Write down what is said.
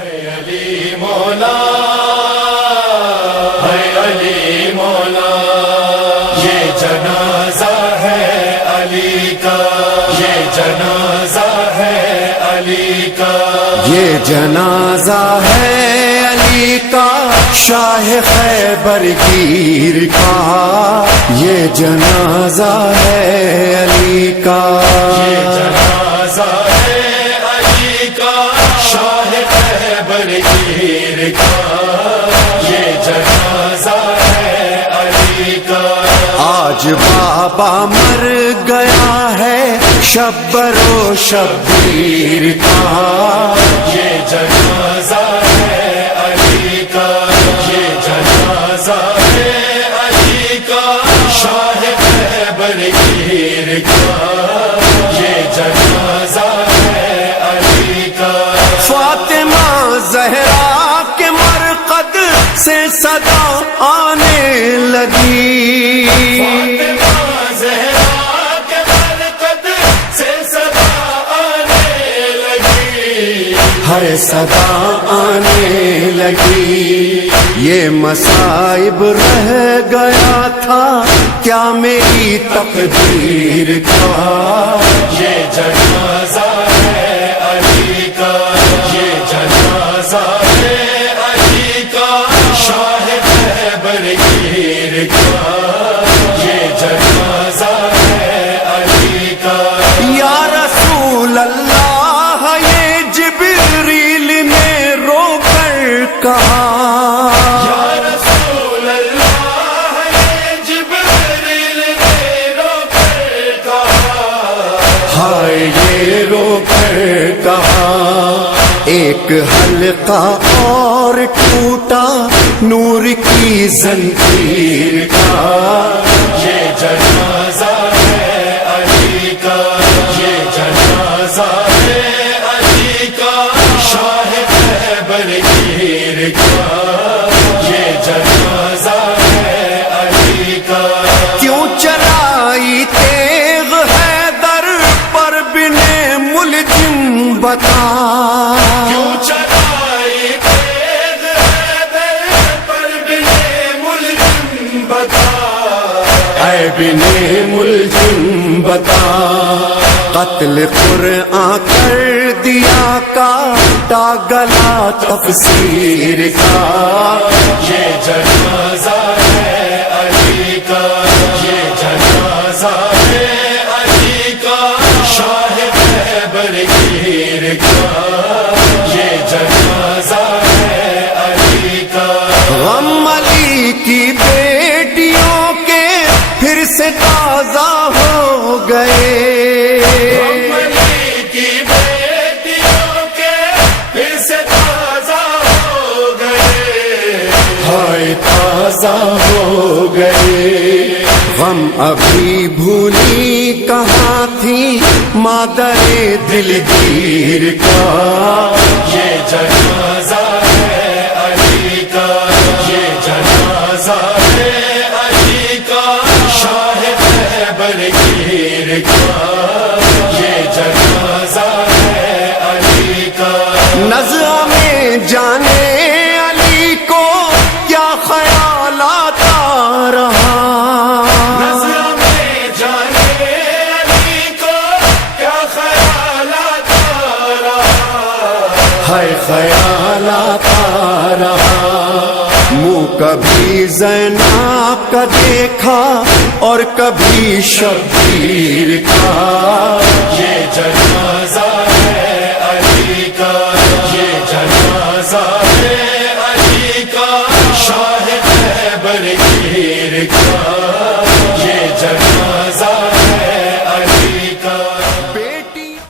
علی مولا ہے، علی مولا، یہ جنازہ ہے علی کا، یہ جنازہ ہے علی کا، یہ جنازہ ہے علی کا، شاہ خیبر گیر کا، یہ جنازہ ہے علی کا، یہ جنازہ ہے علی کا، شاہ خیبر گیر کا، یہ جنازہ ہے علی کا۔ آج بابا مر گیا ہے شبر و شبیر کا، یہ جنازہ ہے علی کا، یہ جنازہ ہے علی کا، شاہ خیبر گیر کا، یہ جنازہ ہے علی کا۔ فاطمہ زہرا کے مرقد سے صدا آنے لگی، فاطمہ زہرا کے مرقد سے صدا آنے لگی، ہر صدا آنے لگی، یہ مصائب رہ گیا تھا کیا میری تقدیر کا، یہ جنازہ ہے علی کا، یہ جنازہ ہے علی کا، شاہ خیبر گیر کا، یہ جنازہ ہے علی کا۔ یا رسول اللہ یہ جبریل نے رو کر کہا، یا رسول اللہ یہ جبریل نے رو کر کہا، ہائے یہ رو کر کہا، ایک حلقہ اور ٹوٹا نور کی زنجیر کا، یہ جنازہ ہے علی کا، یہ جنازہ ہے علی کا، شاہ خیبر گیر کا، یہ جنازہ ہے علی کا۔ کیوں چلائی تیغ حیدر پر بن ملجم بتا، کیوں چلائی تیغ حیدر پر بن ملجم بتا، اے بن ملجم بتا، قتل قرآن کر دیا کاٹا گلا تفسیر کا، یہ جنازہ ہے علی کا، یہ جنازہ ہے علی کا، شاہ خیبر گیر کا، یہ جنازہ ہے علی کا۔ غم علی کی بیٹیوں کے پھر سے تازہ ہو گئے، علی کی بیٹیوں کے پھر سے تازہ ہو گئے، ہائے تازہ ہو گئے، غم ابھی بھولی کہاں تھی مادر دلگیر کا، یہ جنازہ ہے علی کا، یہ جنازہ ہے علی کا، شاہ خیبر گیر کا، یہ جنازہ ہے علی کا۔ نظر میں جانے علی کو کیا خیالات آ رہا، نظر میں جانے علی کو کیا خیالات آ رہا، ہے خیالات آ رہا، منہ کبھی زینب کا دیکھا اور کبھی شبیر کا، یہ جنازہ